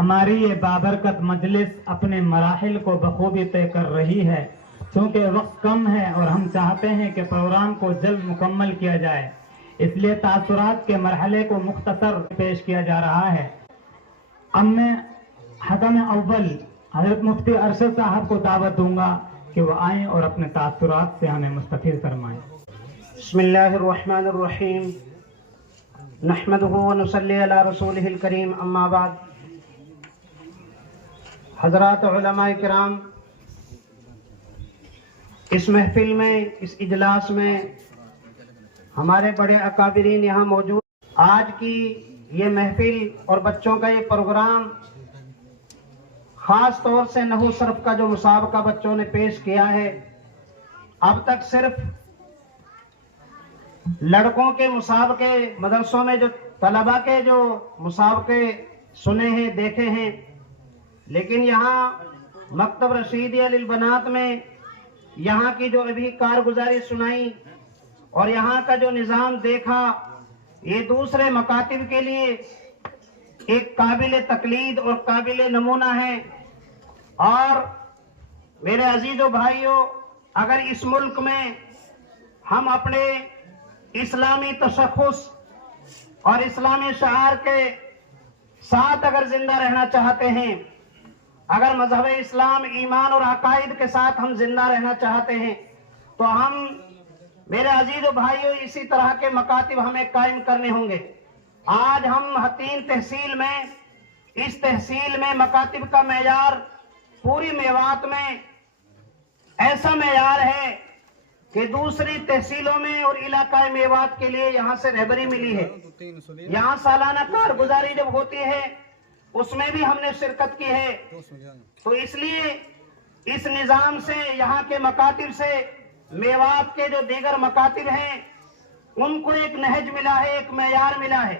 ہماری یہ بابرکت مجلس اپنے مراحل کو بخوبی طے کر رہی ہے. چونکہ وقت کم ہے اور ہم چاہتے ہیں کہ پروگرام کو جلد مکمل کیا جائے، اس لیے تاثرات کے مرحلے کو مختصر پیش کیا جا رہا ہے. اب میں حکم اول حضرت مفتی ارشد صاحب کو دعوت دوں گا کہ وہ آئیں اور اپنے تاثرات سے ہمیں مستفید فرمائیں. بسم اللہ الرحمن الرحیم نحمده ونصلی علی رسولہ الکریم. اما بعد، حضرات علماء کرام، اس محفل میں، اس اجلاس میں ہمارے بڑے اکابرین یہاں موجود. آج کی یہ محفل اور بچوں کا یہ پروگرام خاص طور سے نحو صرف کا جو مسابقہ بچوں نے پیش کیا ہے، اب تک صرف لڑکوں کے مسابقے، مدرسوں میں جو طلبہ کے جو مسابقے سنے ہیں، دیکھے ہیں، لیکن یہاں مکتب رشیدیہ للبنات میں یہاں کی جو ابھی کارگزاری سنائی اور یہاں کا جو نظام دیکھا، یہ دوسرے مکاتب کے لیے ایک قابل تقلید اور قابل نمونہ ہے. اور میرے عزیز و بھائیوں، اگر اس ملک میں ہم اپنے اسلامی تشخص اور اسلامی شعار کے ساتھ اگر زندہ رہنا چاہتے ہیں، اگر مذہب اسلام، ایمان اور عقائد کے ساتھ ہم زندہ رہنا چاہتے ہیں، تو ہم، میرے عزیز و بھائیوں، اسی طرح کے مکاتب ہمیں قائم کرنے ہوں گے. آج ہم حتین تحصیل میں، اس تحصیل میں مکاتب کا معیار پوری میوات میں ایسا معیار ہے کہ دوسری تحصیلوں میں اور علاقہ میوات کے لیے یہاں سے رہبری ملی ہے. یہاں سالانہ کارگزاری جب ہوتی ہے اس میں بھی ہم نے شرکت کی ہے. تو اس لیے اس نظام سے، یہاں کے مکاتب سے، میوات کے جو دیگر مکاتب ہیں ان کو ایک نہج ملا ہے، ایک معیار ملا ہے،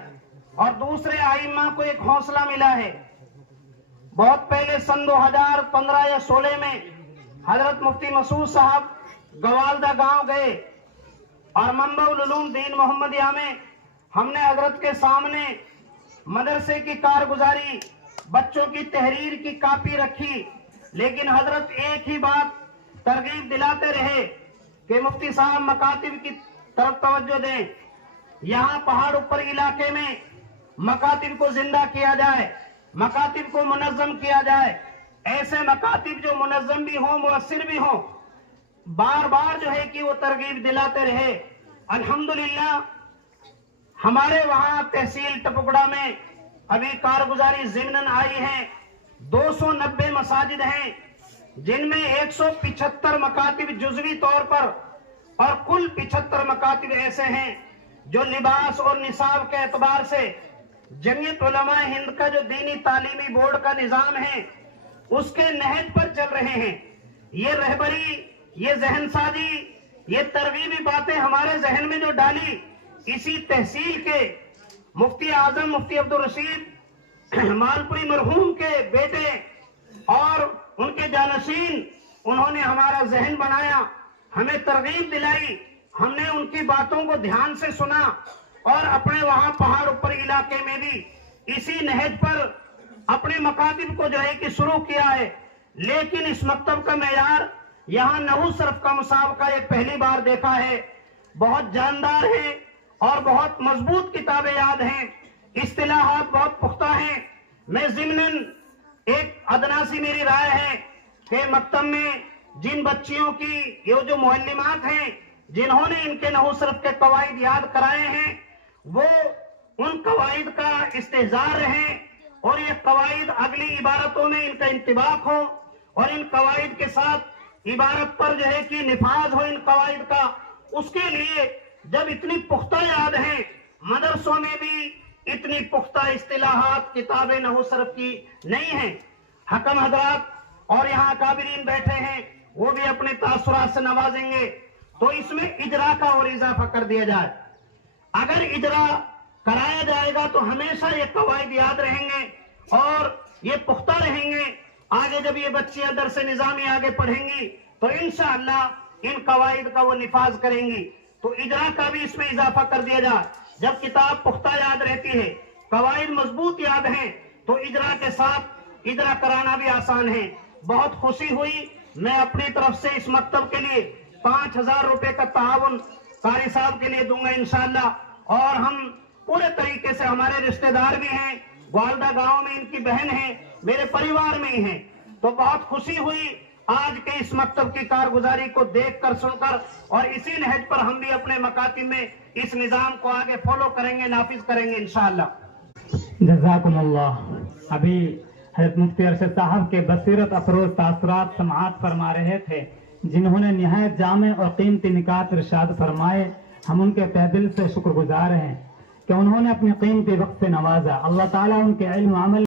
اور دوسرے ائمہ کو ایک حوصلہ ملا ہے. بہت پہلے سن 2015 یا 16 میں حضرت مفتی مسعود صاحب گوالدہ گاؤں گئے اور منبع العلوم دین محمدیہ میں ہم نے حضرت کے سامنے مدرسے کی کارگزاری، بچوں کی تحریر کی کاپی رکھی، لیکن حضرت ایک ہی بات ترغیب دلاتے رہے کہ مفتی صاحب مکاتب کی طرف توجہ دیں، یہاں پہاڑ اوپر علاقے میں مکاتب کو زندہ کیا جائے، مکاتب کو منظم کیا جائے، ایسے مکاتب جو منظم بھی ہوں، مؤثر بھی ہوں. بار بار جو ہے کہ وہ ترغیب دلاتے رہے. الحمدللہ ہمارے وہاں تحصیل ٹپکڑا میں ابھی کارگزاری ضمناً آئی ہے. 290 مساجد ہیں جن میں 175 مکاتب جزوی طور پر اور کل 75 مکاتب ایسے ہیں جو لباس اور نصاب کے اعتبار سے جمعیت علماء ہند کا جو دینی تعلیمی بورڈ کا نظام ہے اس کے نہج پر چل رہے ہیں. یہ رہبری، یہ ذہن سازی، یہ ترغیبی باتیں ہمارے ذہن میں جو ڈالی، اسی تحصیل کے مفتی اعظم مفتی عبدالرشید مالپوری مرحوم کے بیٹے اور ان کے جانشین، انہوں نے ہمارا ذہن بنایا، ہمیں ترغیب دلائی. ہم نے ان کی باتوں کو دھیان سے سنا اور اپنے وہاں پہاڑ اوپر علاقے میں بھی اسی نہج پر اپنے مکاتب کو جو ہے کہ شروع کیا ہے. لیکن اس مکتب کا معیار، یہاں نحو صرف کا مسابقہ یہ پہلی بار دیکھا ہے. بہت جاندار ہے اور بہت مضبوط کتابیں یاد ہیں، اصطلاحات بہت پختہ ہیں. میں ضمناً ایک ادنا سی میری رائے ہے کہ مکتب میں جن بچیوں کی یہ جو معلمات ہیں جنہوں نے ان کے نحو صرف کے قواعد یاد کرائے ہیں، وہ ان قواعد کا استحضار رہیں اور یہ قواعد اگلی عبارتوں میں ان کا انطباق ہو اور ان قواعد کے ساتھ عبارت پر جو ہے کہ نفاذ ہو ان قواعد کا. اس کے لیے جب اتنی پختہ یاد ہیں، مدرسوں میں بھی اتنی پختہ اصطلاحات کتابیں نحو صرف کی نہیں ہیں. حکم حضرات اور یہاں اکابرین بیٹھے ہیں، وہ بھی اپنے تاثرات سے نوازیں گے. تو اس میں اجرا کا اور اضافہ کر دیا جائے. اگر اجرا کرایا جائے گا تو ہمیشہ یہ قواعد یاد رہیں گے اور یہ پختہ رہیں گے. آگے جب یہ بچیاں درس نظامی آگے پڑھیں گی تو انشاءاللہ ان قواعد کا وہ نفاذ کریں گی. تو اجرا کا بھی اس میں اضافہ کر دیا جائے. جب کتاب پختہ یاد رہتی ہے، قواعد مضبوط یاد ہیں، تو اجرا کے ساتھ اجرا کرانا بھی آسان ہے. بہت خوشی ہوئی. میں اپنی طرف سے اس مکتب کے لیے 5,000 روپے کا تعاون قاری صاحب کے لیے دوں گا انشاءاللہ. اور ہم پورے طریقے سے, ہمارے رشتہ دار بھی ہیں, والدہ گاؤں میں ان کی بہن ہے, میرے پریوار میں ہی ہیں. تو بہت خوشی ہوئی آج کے اس مکتب کی کارگزاری کو دیکھ کر, سن کر, اور اسی نہج پر ہم بھی اپنے مکاتب میں اس نظام کو آگے فالو کریں گے, نافذ کریں گے انشاءاللہ. جزاکم اللہ. ابھی حضرت مفتی ارشد صاحب کے بصیرت افروز تاثرات سماعت فرما رہے تھے, جنہوں نے نہایت جامع اور قیمتی نکات ارشاد فرمائے. ہم ان کے تہ دل سے شکر گزار ہیں کہ انہوں نے اپنے قیمتی وقت سے نوازا. اللہ تعالیٰ ان کے علم و عمل